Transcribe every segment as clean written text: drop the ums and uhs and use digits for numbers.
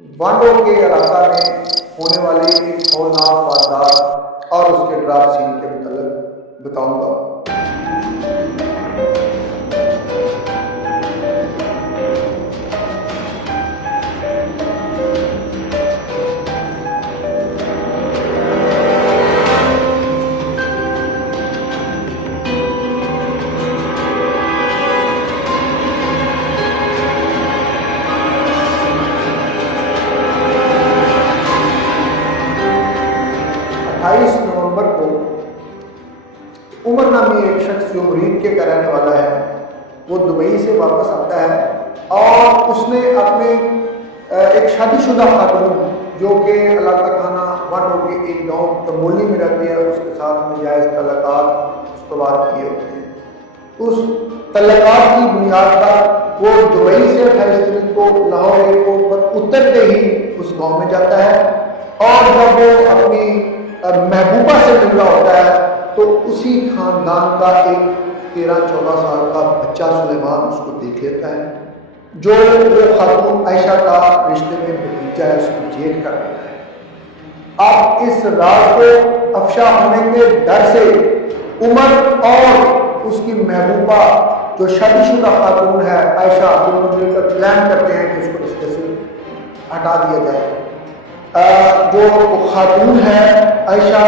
وانڈو کے علاقہ میں ہونے والی ایک ہولناک واردات اور اس کے ڈراپ سین کے متعلق بتاؤں گا۔ 28 نومبر کو عمر نامی ایک شخص جو مرید کے رہنے والا ہے وہ دبئی سے واپس آتا ہے اور اس نے اپنے ایک شادی شدہ خاتون جو کہ علاقہ خانہ وانڈو کے ایک گاؤں تمولی میں رہتی ہے اس کے ساتھ ناجائز تعلقات استوار کیے ہوتے ہیں۔ اس تعلقات کی بنیاد پر وہ دبئی سے 28 تاریخ کو لاہور ایئرپورٹ پر اترتے ہی اس گاؤں میں جاتا ہے اور جب وہ اپنی محبوبہ سے مل رہا ہوتا ہے تو اسی خاندان کا ایک 13-14 سال کا بچہ سلیمان اس کو دیکھ لیتا ہے جو وہ خاتون عائشہ کا رشتے میں بھتیجا ہے، اس کو جیٹ کر دیتا ہے۔ اب اس راز کو افشا ہونے کے ڈر سے عمر اور اس کی محبوبہ جو شادی شدہ خاتون ہے عائشہ دونوں مل کر پلان کرتے ہیں کہ اس کو رشتے سے ہٹا دیا جائے۔ جو خاتون ہے عائشہ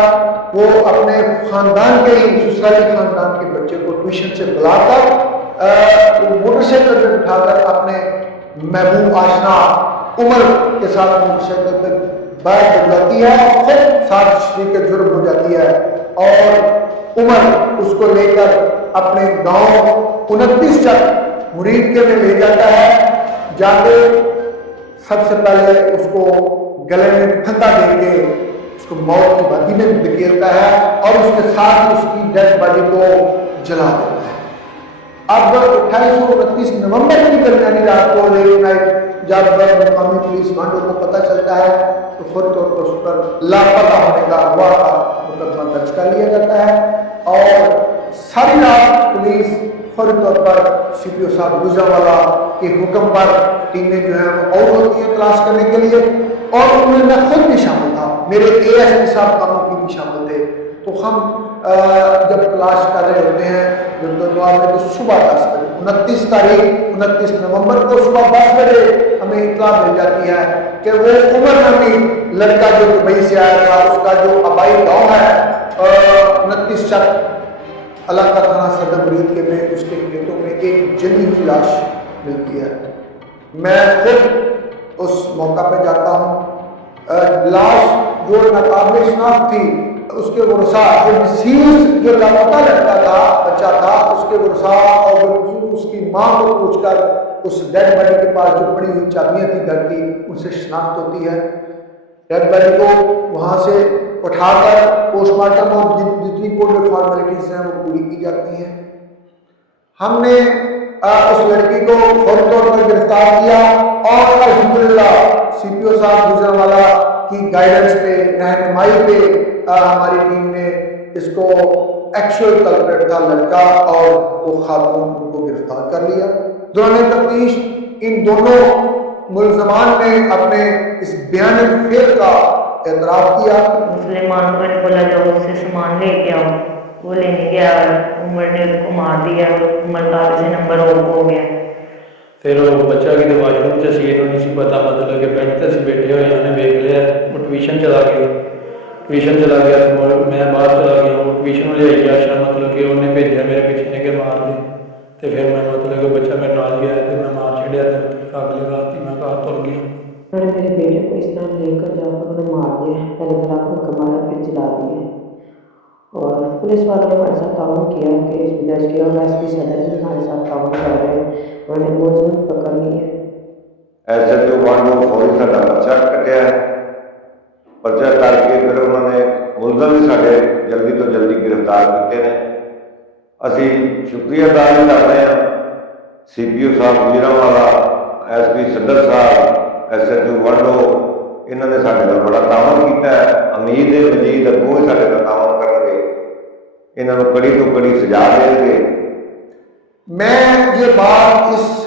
وہ اپنے خاندان کے ہی سسرالی خاندان کے بچے کو ٹیوشن سے بلا کر موٹر سائیکل پہ اٹھا کر اپنے محبوب آشنا عمر کے ساتھ موٹر سائیکل پہ بیٹھ بدلاتی ہے اور خود ساتھ شریک جرم ہو جاتی ہے اور عمر اس کو لے کر اپنے گاؤں 29 تک مرید کے میں لے جاتا ہے۔ جا کے سب سے پہلے اس کو گلے میں پھندا دے کے اس کو موت کی وادی میں دھکیلتا ہے اور اس کے ساتھ اس کی ڈیڈ باڈی کو جلا دیتا ہے۔ اب 28-29 نومبر کی درمیانی رات کو لیٹ نائٹ جب مقامی پولیس وانڈو کو پتہ چلتا ہے تو فوری طور پر اس پر لاپتہ ہونے کا اغوا کا مقدمہ درج کر لیا جاتا ہے اور ساری رات پولیس فوری طور پر سی پی او صاحب گجرانوالہ کے حکم پر ٹیمیں جو ہیں وہ اور ہوتی ہیں تلاش کرنے کے لیے اور ان میں خود بھی شامل تھا، میرے اے ایس پی صاحب کاموں کی بھی شامل تھے۔ تو ہم جب تلاش کر رہے ہوتے ہیں گردوار میں تو صبح 10 بجے 29 نومبر کو صبح 10 بجے ہمیں اطلاع مل جاتی ہے کہ وہ عمر نامی لڑکا جو دبئی سے آیا تھا اس کا جو آبائی گاؤں ہے 29 چک علاقہ تھانہ صدر مرید کے میں اس کے کھیتوں میں ایک جلی ہوئی لاش ملتی ہے۔ میں خود اس موقع پہ جاتا ہوں۔ لاش جو ناقابل شناخت تھی اس کے ورثاء جو ڈسیز جو لاپتہ لڑکا تھا بچہ تھا اس کے ورثاء اور اس کی ماں کو پوچھ کر اس ڈیڈ باڈی کے پاس جو پڑی ہوئی چابیاں تھی گھر کی ان سے شناخت ہوتی ہے۔ ڈیڈ باڈی کو وہاں سے اٹھا کر پوسٹ مارٹم اور جتنی کوئی فارمیلٹیز ہیں وہ پوری کی جاتی ہیں۔ ہم نے اس لڑکی کو فوری طور پر گرفتار کیا اور الحمدللہ سی پی او صاحب گجرانوالہ کی گائیڈنس پہ رہنمائی پہ ہماری ٹیم نے اس کو ایکچوئل کلپریٹ تھا لڑکا اور وہ خاتون ان کو گرفتار کر لیا۔ دوران تفتیش ان دونوں ملزمان نے اپنے اس بیان فعل کا اعتراف کیا۔ سلیمان کو نے بولا جو اس سے سامان لے کے آؤ، وہ لینے گیا، عمر نے اس کو مار دیا اور عمر کا کسی نمبر ہو گیا۔ پھر وہ بچہ کی واش روم سے سی نہیں سی پتا مطلب کہ بیٹھ تے بیٹھے ہوئے انہیں دیکھ لیا، وہ ٹیوشن چلا گیا تو میں باہر چلا گیا، وہ ٹیوشن لے گیا شاید مطلب کہ انہیں بھیجا میرے پیچھے نے کہ مار دے، تو پھر میں مطلب کہ بچہ میرے نال گیا تو میں مار چھڑیا تو اگ لگاتی میں کہا تل گیا۔ میں نے میرے بیٹے کو اس طرح لے کر جا کر انہیں مار دیا، پہلے گلا کو کمایا پھر جلا دیا اور پولیس والوں نے ہمارے ساتھ تعاون کیا کہ اس وجہ سے اور ایس پی صدر بھی ہمارے ساتھ تعاون کر رہے ہیں، انہوں نے ملزم پکڑ لی ہے۔ ایسے جو وانڈو فوری ساڈا پرچہ کٹیا ہے، پرچہ کر کے پھر انہوں نے ملزم بھی سارے جلدی تو جلدی گرفتار کیتے ہیں۔ اسی شکریہ ادا بھی کر رہے ہیں سی پی او صاحب گجرانوالہ، ایس پی صدر صاحب، ایس ایچ او وانڈو، انہوں نے سارے نال بڑا تعاون کیتا ہے۔ امید ہے مزید اگوں بھی سارے نال تعاون کریں گے، انہوں نے کڑی تو کڑی سزا دیں گے۔ میں یہ بات اس